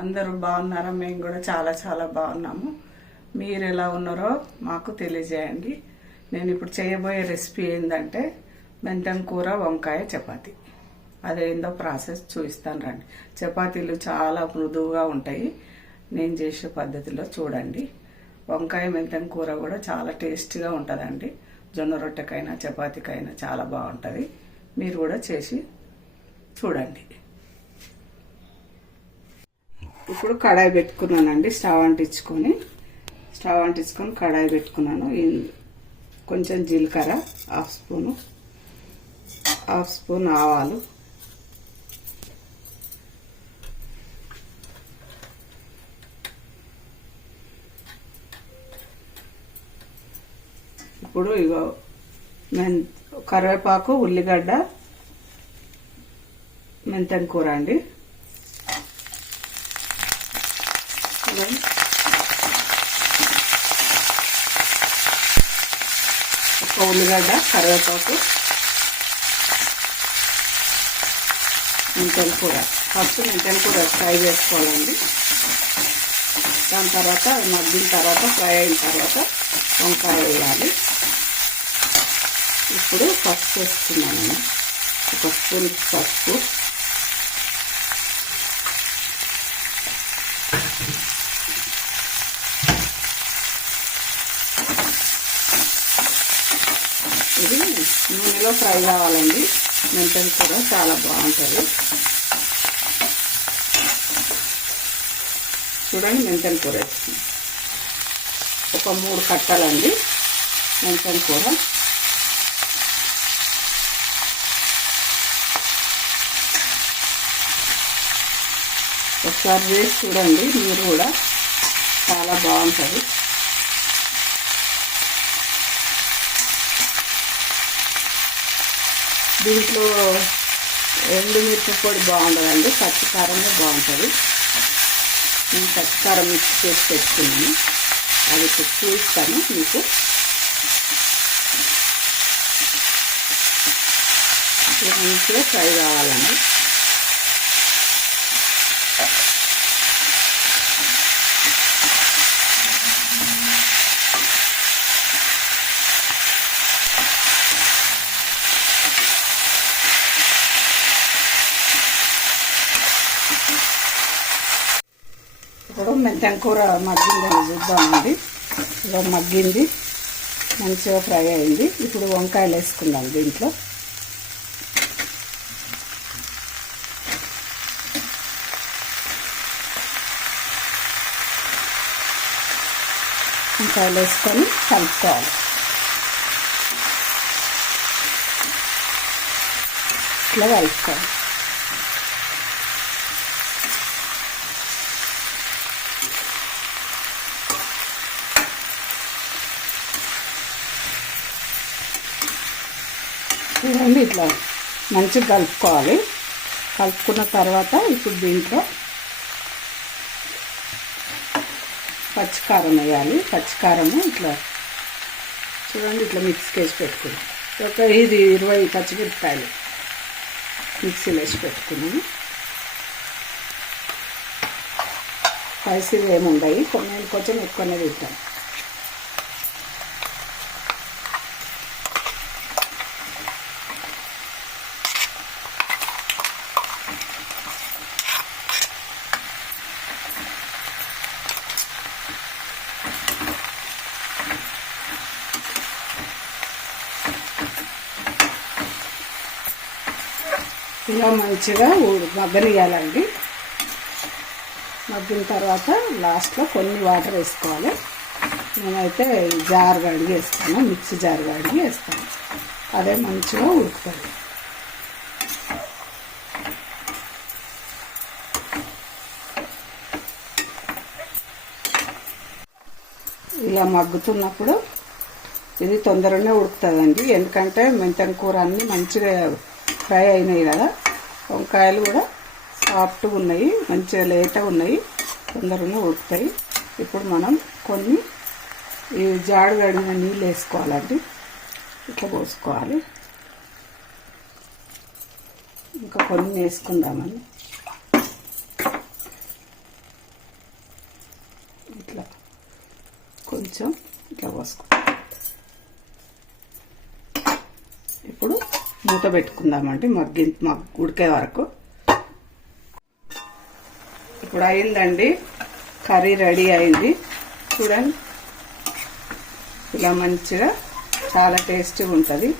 అందరూ బాగున్నారా? మేము కూడా చాలా చాలా బాగున్నాము. మీరు ఎలా ఉన్నారో మాకు తెలియజేయండి. నేను ఇప్పుడు చేయబోయే రెసిపీ ఏంటంటే మెంతం కూర వంకాయ చపాతీ. అదేందో ప్రాసెస్ చూపిస్తాను రండి. చపాతీలు చాలా మృదువుగా ఉంటాయి. నేను చేసే పద్ధతిలో చూడండి. వంకాయ మెంతం కూర కూడా చాలా టేస్టీగా ఉంటుందండి. జొన్న రొట్టెకైనా చపాతీకైనా చాలా బాగుంటుంది. మీరు కూడా చేసి చూడండి. ఇప్పుడు కడాయి పెట్టుకున్నానండి. స్టవ్ అంటించుకొని కడాయి పెట్టుకున్నాను. కొంచెం జీలకర్ర, హాఫ్ స్పూన్ ఆవాలు, ఇప్పుడు ఇగో కరివేపాకు, ఉల్లిగడ్డ, మెంతం కూర అండి. ఒక ఉల్లిగడ్డ, కరివేపాకు, మెంతం కూర. ఫస్ట్ మెంతం కూర ఫ్రై చేసుకోవాలండి. దాని తర్వాత మగ్గిన తర్వాత ఫ్రై అయిన తర్వాత వంకాయ వేయాలి. ఇప్పుడు పసుపు వేస్తున్నాను. ఒక స్పూన్ పసుపు, ఇది నూనెలో ఫ్రై కావాలండి. మెంతం కూర చాలా బాగుంటుంది. చూడండి, మెంతం కూర వేస్తుంది. ఒక 3 కట్టలండి మెంతం కూర. ఒకసారి వేసి చూడండి, మీరు కూడా చాలా బాగుంటుంది. దీంట్లో ఎండుమిర్చి పొడి బాగుండదండి, పచ్చికారమే బాగుంటుంది. నేను పచ్చికారం మిక్స్ చేసి పెట్టుకున్నాను. అది చూస్తాను మీకు. మంచిగా ఫ్రై కావాలండి. ఇప్పుడు మెంతం కూర మగ్గిందని చూద్దామండి. ఇలా మగ్గింది, మంచిగా ఫ్రై అయింది. ఇప్పుడు వంకాయలు వేసుకుందాం దీంట్లో. వంకాయలు వేసుకొని కలుపుకోవాలి. ఇట్లా కలుపుకోవాలి. ఇవన్నీ ఇట్లా మంచిగా కలుపుకోవాలి. కలుపుకున్న తర్వాత ఇప్పుడు దీంట్లో పచ్చికారం వేయాలి. పచ్చికారము ఇట్లా చూడండి, ఇట్లా మిక్స్ చేసి పెట్టుకున్నాం. ఇది 20 పచ్చిమిరపకాయలు మిక్సీలో వేసి పెట్టుకున్నాను. స్పైసీగా ఏముండయి, నేను కొంచెం ఎక్కువనే తింటాను. ఇలా మంచిగా మగ్గనియాలండి. మగ్గిన తర్వాత లాస్ట్లో కొన్ని వాటర్ వేసుకోవాలి. నేనైతే జార్ కడిగి వేస్తాను, మిక్సీ జార్ కడిగి వేస్తాను. అదే మంచిగా ఉడుకుతుంది. ఇలా మగ్గుతున్నప్పుడు ఇది తొందరగానే ఉడుకుతుందండి. ఎందుకంటే మెంతం కూర అన్నీ మంచిగా ఫ్రై అయినాయి కదా. వంకాయలు కూడా సాఫ్ట్గా ఉన్నాయి, మంచిగా లేతగా ఉన్నాయి, తొందరగా ఉడుకుతాయి. ఇప్పుడు మనం కొన్ని ఈ జాడు గడిన నీళ్ళు వేసుకోవాలండి. ఇట్లా పోసుకోవాలి. ఇంకా కొన్ని వేసుకుందామని. కొంచెం ఇట్లా పోసుకో. ఇప్పుడు మూత పెట్టుకుందామండి ఉడికే వరకు. ఇప్పుడు అయిందండి, కర్రీ రెడీ అయింది. చూడండి, ఇలా మంచిగా చాలా టేస్టీగా ఉంటుంది.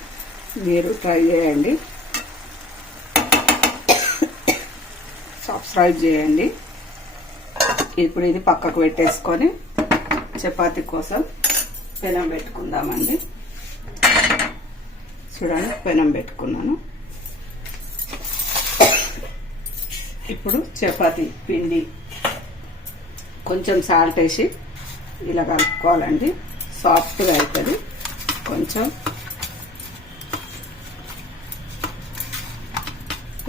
మీరు ట్రై చేయండి, సబ్స్క్రైబ్ చేయండి. ఇప్పుడు ఇది పక్కకు పెట్టేసుకొని చపాతీ కోసం పెనం పెట్టుకుందామండి. చూడండి, పెనం పెట్టుకున్నాను. ఇప్పుడు చపాతీ పిండి కొంచెం సాల్ట్ వేసి ఇలా కలుపుకోవాలండి. సాఫ్ట్గా అవుతుంది. కొంచెం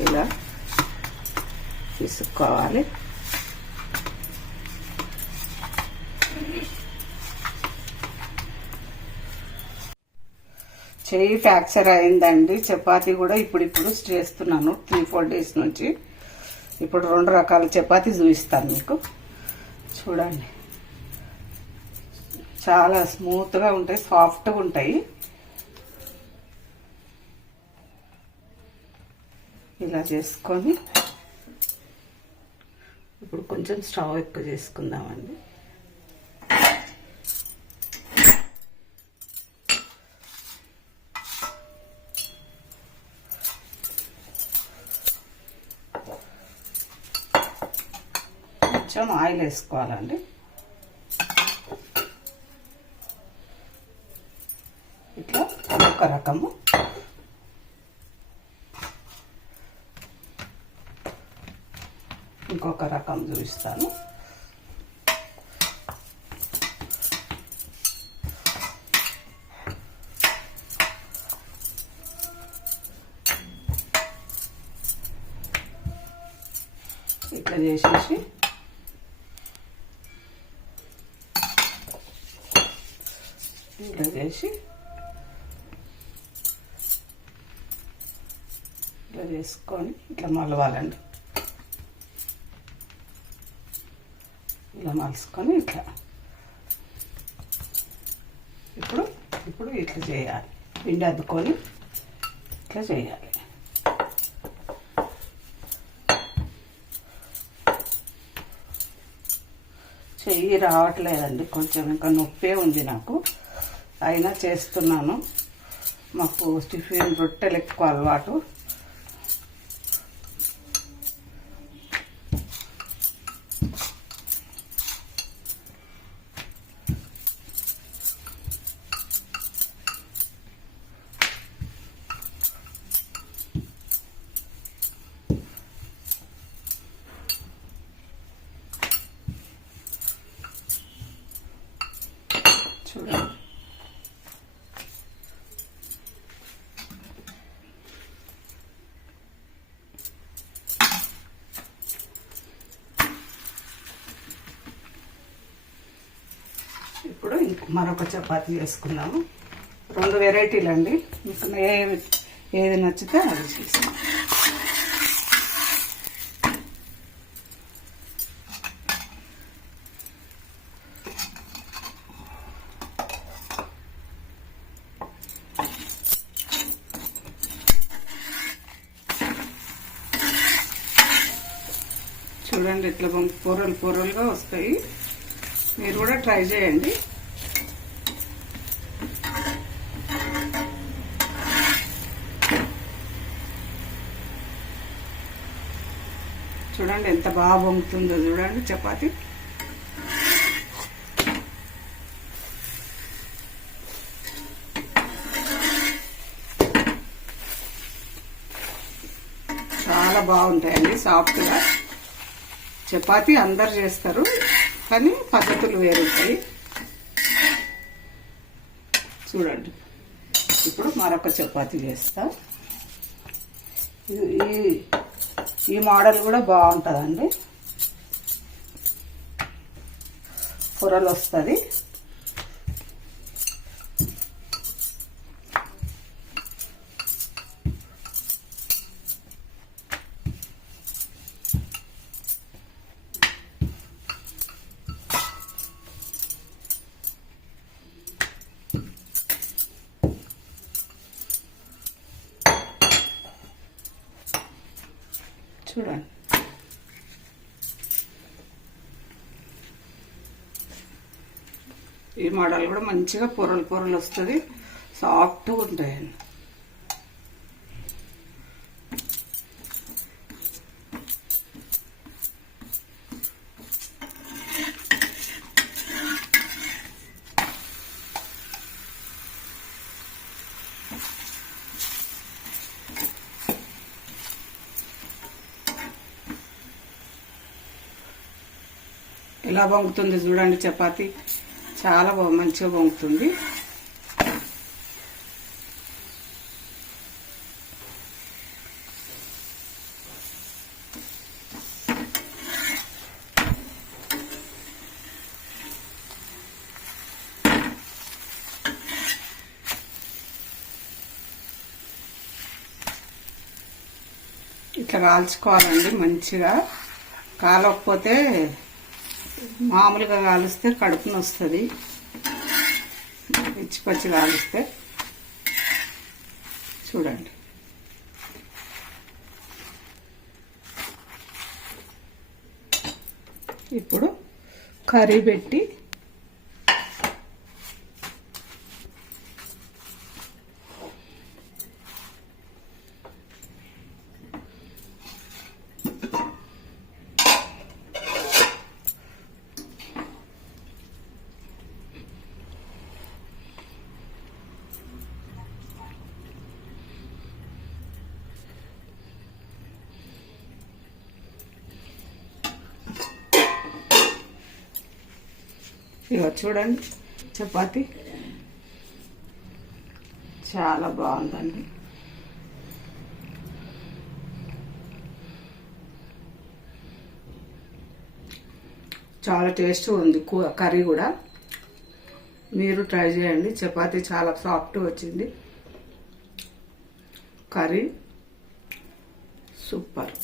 ఇలా తీసుకోవాలి. చెయ్యి ఫ్రాక్చర్ అయిందండి. చపాతీ కూడా ఇప్పుడు చేస్తున్నాను 3-4 డేస్ నుంచి. ఇప్పుడు 2 రకాల చపాతీ చూపిస్తాను మీకు. చూడండి, చాలా స్మూత్గా ఉంటాయి, సాఫ్ట్గా ఉంటాయి. ఇలా చేసుకొని ఇప్పుడు కొంచెం స్టవ్ ఎక్కువ చేసుకుందామండి. కొంచెం ఆయిల్ వేసుకోవాలండి. ఇట్లా ఒక రకము, ఇంకొక రకం చూపిస్తాను. ఇట్లా చేసేసి ఇట్లా చేసి ఇట్లా చేసుకొని ఇట్లా మలవాలండి. ఇలా మలుసుకొని ఇట్లా ఇప్పుడు ఇట్లా చేయాలి. పిండి అద్దుకొని ఇట్లా చేయాలి. చెయ్యి రావట్లేదండి, కొంచెం ఇంకా నొప్పే ఉంది నాకు. అయినా చేస్తున్నాను. మాకు టిఫిన్ రొట్టెలు ఎక్కువ అలవాటు. చూడండి, ఇప్పుడు మరొక చపాతీ చేసుకుందాము. 2 వెరైటీలు అండి. మీకు ఏది నచ్చితే అది చేసుకోండి. చూడండి, ఇట్లా పొరలుగా వస్తాయి. మీరు కూడా ట్రై చేయండి. చూడండి ఎంత బాగా పొంగుతుందో. చూడండి చపాతీ. చాలా బాగుంటాయండి, సాఫ్ట్గా. చపాతీ అందరు చేస్తారు, కానీ పద్ధతులు వేరుంటాయి. చూడండి, ఇప్పుడు మరొక చపాతీ చేస్తా. ఈ మోడల్ కూడా బాగుంటుందండి. పొరలు వస్తుంది. చూడండి. ఈ మోడల్ కూడా మంచిగా పొరలు పొరలు వస్తుంది, సాఫ్ట్గా ఉంటాయండి. ఇలా పొంగుతుంది చూడండి చపాతీ, చాలా మంచిగా పొంగుతుంది. ఇట్లా కాల్చుకోవాలండి మంచిగా. కాలకపోతే మామూలుగా కాలుస్తే కడుపు నొస్తుంది, పిచ్చి పచ్చి కాలుస్తే. చూడండి. ఇప్పుడు కర్రీ పెట్టి ఇక చూడండి చపాతీ చాలా బాగుందండి. చాలా టేస్ట్ ఉంది కర్రీ కూడా. మీరు ట్రై చేయండి. చపాతీ చాలా సాఫ్ట్ వచ్చింది, కర్రీ సూపర్.